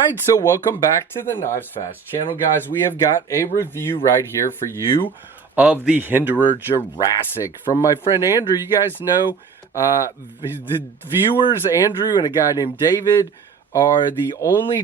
right, so welcome back to the Knives Fast channel, guys. We have got a review right here for you of the Hinderer Jurassic from my friend Andrew. You guys know the viewers, Andrew and a guy named David, are the only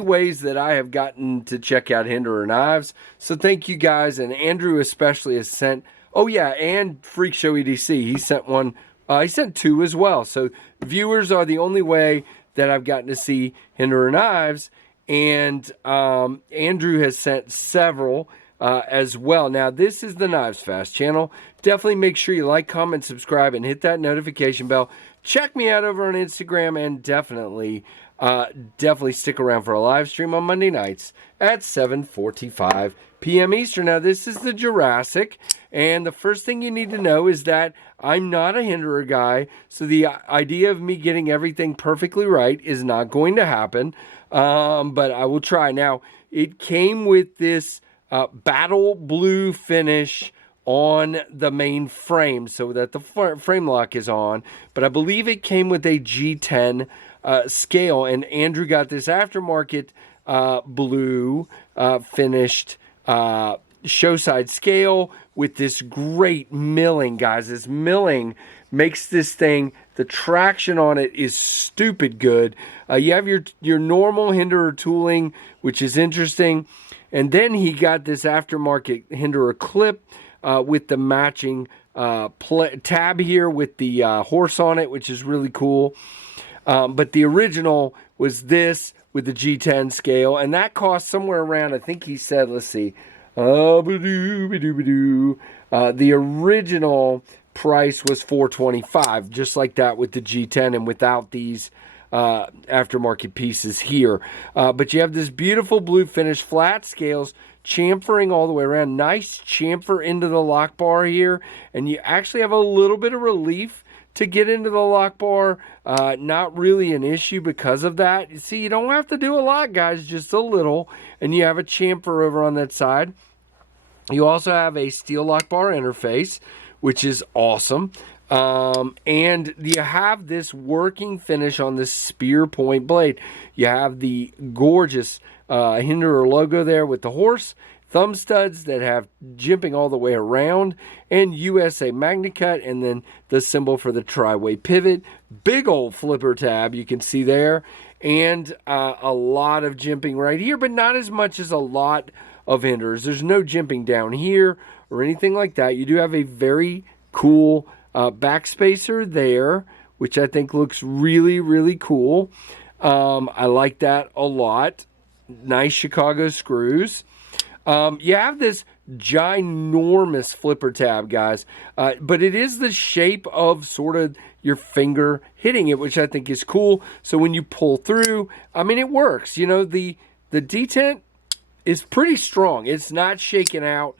ways that I have gotten to check out Hinderer knives. So thank you guys, and Andrew especially has sent. Oh yeah, and Freak Show EDC. He sent one. He sent two as well. So viewers are the only way that I've gotten to see Hinderer knives, and Andrew has sent several as well. Now, this is the Knives Fast channel. Definitely make sure you like, comment, subscribe, and hit that notification bell. Check me out over on Instagram, and definitely stick around for a live stream on Monday nights at 7:45 p.m. Eastern. Now, this is the Jurassic, and the first thing you need to know is that I'm not a Hinderer guy, so the idea of me getting everything perfectly right is not going to happen, but I will try. Now, it came with this battle blue finish on the main frame so that the frame lock is on, but I believe it came with a G10 scale, and Andrew got this aftermarket blue finished show side scale with this great milling, guys. This milling makes this thing, the traction on it is stupid good. You have your normal Hinderer tooling, which is interesting, and then he got this aftermarket Hinderer clip with the matching tab here with the horse on it, which is really cool. But the original was this with the G10 scale, and that cost somewhere around, I think he said, let's see, the original price was $425, just like that with the G10 and without these aftermarket pieces here. But you have this beautiful blue finish, flat scales, chamfering all the way around. Nice chamfer into the lock bar here, and you actually have a little bit of relief to get into the lock bar. Not really an issue because of that. You see, you don't have to do a lot, guys, just a little, and you have a chamfer over on that side. You also have a steel lock bar interface, which is awesome. And you have this working finish on this spear point blade. You have the gorgeous Hinderer logo there with the horse, thumb studs that have jimping all the way around, and USA MagnaCut, and then the symbol for the tri-way pivot. Big old flipper tab you can see there, and a lot of jimping right here, but not as much as a lot of Hinderers. There's no jimping down here or anything like that. You do have a very cool backspacer there, which I think looks really, really cool. I like that a lot. Nice Chicago screws. You have this ginormous flipper tab, guys, but it is the shape of sort of your finger hitting it, which I think is cool. So when you pull through, I mean, it works. You know, the detent is pretty strong. It's not shaking out.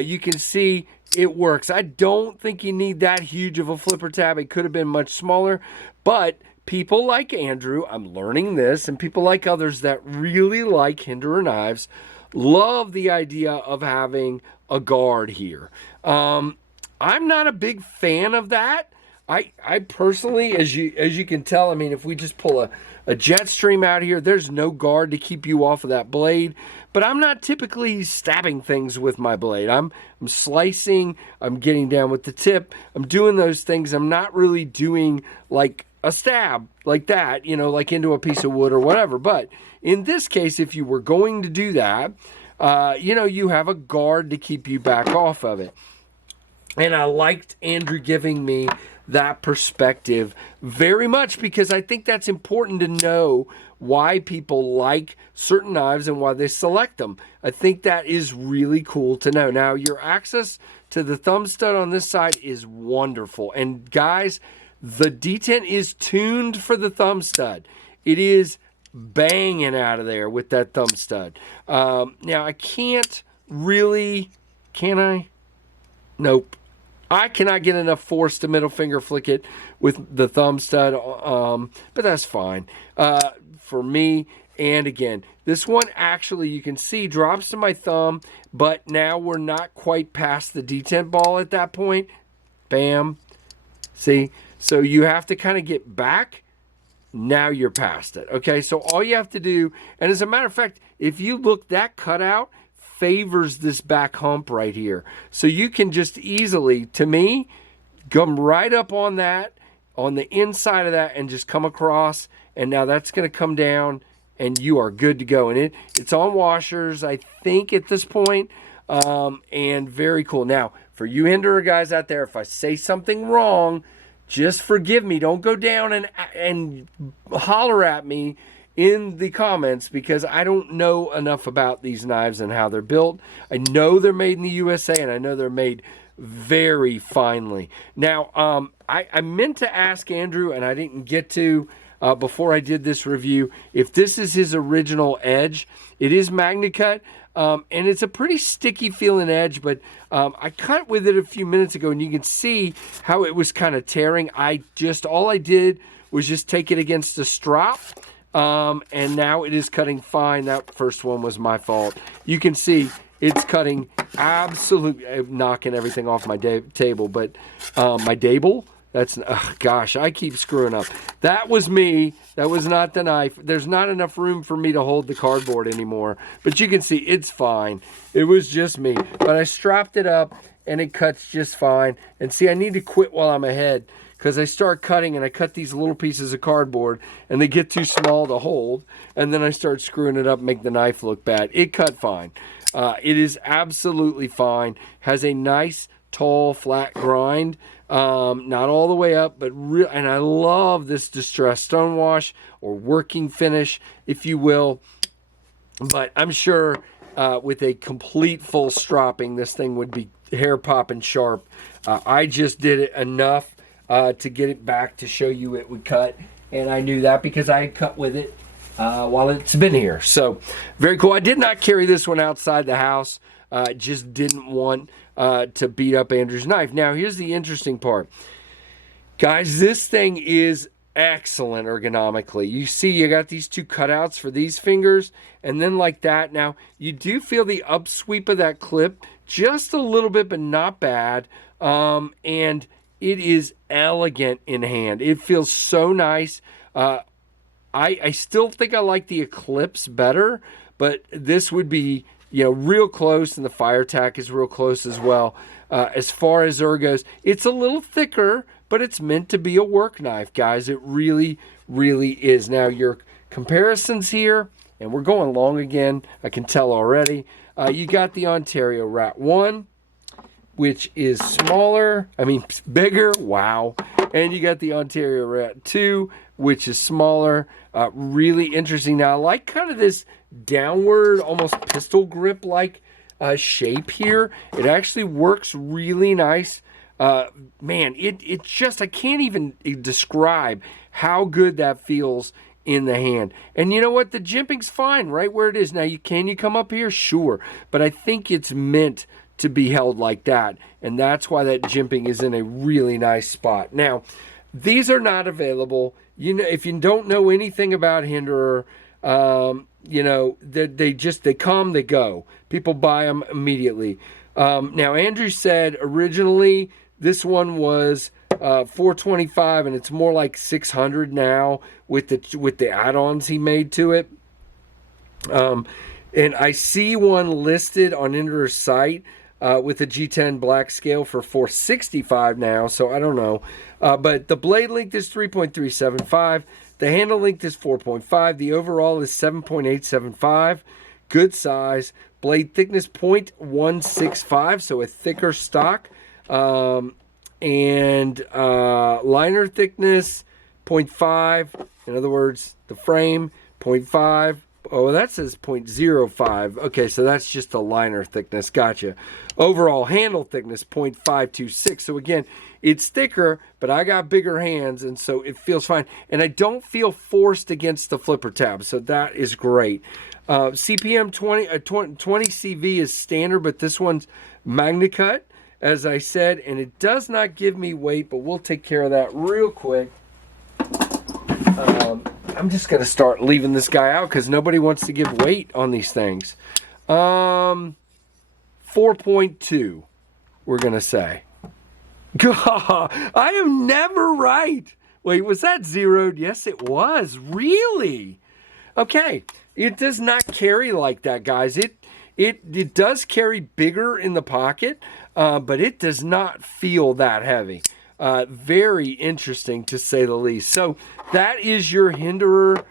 You can see it works. I don't think you need that huge of a flipper tab. It could have been much smaller, but people like Andrew, I'm learning this, and people like others that really like Hinderer knives love the idea of having a guard here. I'm not a big fan of that. I personally, as you can tell, I mean, if we just pull a jet stream out here, there's no guard to keep you off of that blade. But I'm not typically stabbing things with my blade. I'm slicing, I'm getting down with the tip, I'm doing those things. I'm not really doing like a stab like that, you know, like into a piece of wood or whatever. But in this case, if you were going to do that, you know, you have a guard to keep you back off of it. And I liked Andrew giving me that perspective very much, because I think that's important to know why people like certain knives and why they select them. I think that is really cool to know. Now, your access to the thumb stud on this side is wonderful. And guys, the detent is tuned for the thumb stud. It is banging out of there with that thumb stud. Now, I can't really, can I? Nope. I cannot get enough force to middle finger flick it with the thumb stud, but that's fine for me. And again, this one actually, you can see, drops to my thumb, but now we're not quite past the detent ball at that point. Bam. See? So you have to kind of get back now you're past it. Okay, so all you have to do, and as a matter of fact, if you look, that cutout favors this back hump right here. So you can just easily, to me, come right up on that, on the inside of that, and just come across, and now that's going to come down, and you are good to go. And it's on washers, I think, at this point, and very cool. Now, for you Hinderer guys out there, if I say something wrong, just forgive me. Don't go down and holler at me in the comments, because I don't know enough about these knives and how they're built. I know they're made in the USA, and I know they're made very finely. Now, I meant to ask Andrew, and I didn't get to before I did this review, if this is his original edge. It is MagnaCut, and it's a pretty sticky feeling edge, but I cut with it a few minutes ago, and you can see how it was kind of tearing. All I did was just take it against the strop, and now it is cutting fine. That first one was my fault. You can see it's cutting absolutely, knocking everything off my table, but my dable. That's, gosh, I keep screwing up. That was me. That was not the knife. There's not enough room for me to hold the cardboard anymore. But you can see it's fine. It was just me. But I strapped it up, and it cuts just fine. And see, I need to quit while I'm ahead, because I start cutting, and I cut these little pieces of cardboard, and they get too small to hold. And then I start screwing it up, make the knife look bad. It cut fine. It is absolutely fine. Has a nice, tall, flat grind. Not all the way up, but real. And I love this distressed stonewash, or working finish, if you will. But I'm sure with a complete full stropping, this thing would be hair popping sharp. I just did it enough to get it back to show you it would cut, and I knew that because I had cut with it while it's been here. So very cool. I did not carry this one outside the house. Just didn't want to beat up Andrew's knife. Now, here's the interesting part. Guys, this thing is excellent ergonomically. You see, you got these two cutouts for these fingers, and then like that. Now, you do feel the upsweep of that clip just a little bit, but not bad. And it is elegant in hand. It feels so nice. I still think I like the Eclipse better, but this would be, real close, and the Fire Tack is real close as well. As far as ergos, it's a little thicker, but it's meant to be a work knife, guys. It really, really is. Now, your comparisons here, and we're going long again, I can tell already. You got the Ontario Rat 1, which is bigger, wow. And you got the Ontario Rat 2, which is smaller. Really interesting. Now, I like kind of this downward, almost pistol grip like shape here. It actually works really nice. Man, it just, I can't even describe how good that feels in the hand. And you know what? The jimping's fine right where it is. Now, can you come up here? Sure. But I think it's meant to be held like that. And that's why that jimping is in a really nice spot. Now, these are not available. If you don't know anything about Hinderer, they come, they go. People buy them immediately. Now, Andrew said originally this one was $425, and it's more like $600 now with the add-ons he made to it. And I see one listed on Hinderer's site with the G10 black scale for $465 now, so I don't know. But the blade length is 3.375. The handle length is 4.5. The overall is 7.875. Good size. Blade thickness 0.165, so a thicker stock. And liner thickness 0.5. In other words, the frame 0.5. Oh, that says 0.05. Okay, so that's just the liner thickness. Gotcha. Overall handle thickness 0.526. So again, it's thicker, but I got bigger hands, and so it feels fine. And I don't feel forced against the flipper tab, so that is great. CPM 20 CV is standard, but this one's MagnaCut, as I said, and it does not give me weight, but we'll take care of that real quick. I'm just going to start leaving this guy out because nobody wants to give weight on these things. 4.2, we're going to say. God, I am never right. Wait, was that zeroed? Yes, it was. Really? Okay. It does not carry like that, guys. It does carry bigger in the pocket, but it does not feel that heavy. Very interesting, to say the least. So that is your Hinderer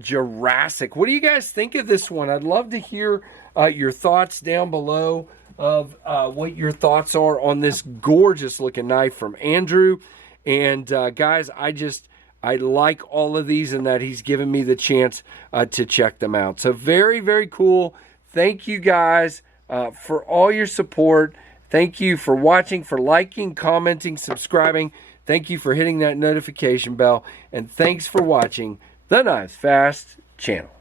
Jurassic. What do you guys think of this one? I'd love to hear your thoughts down below of what your thoughts are on this gorgeous looking knife from Andrew. And guys, I like all of these, and that he's given me the chance to check them out. So very, very cool. Thank you guys for all your support. Thank you for watching, for liking, commenting, subscribing. Thank you for hitting that notification bell. And thanks for watching the Knives Fast channel.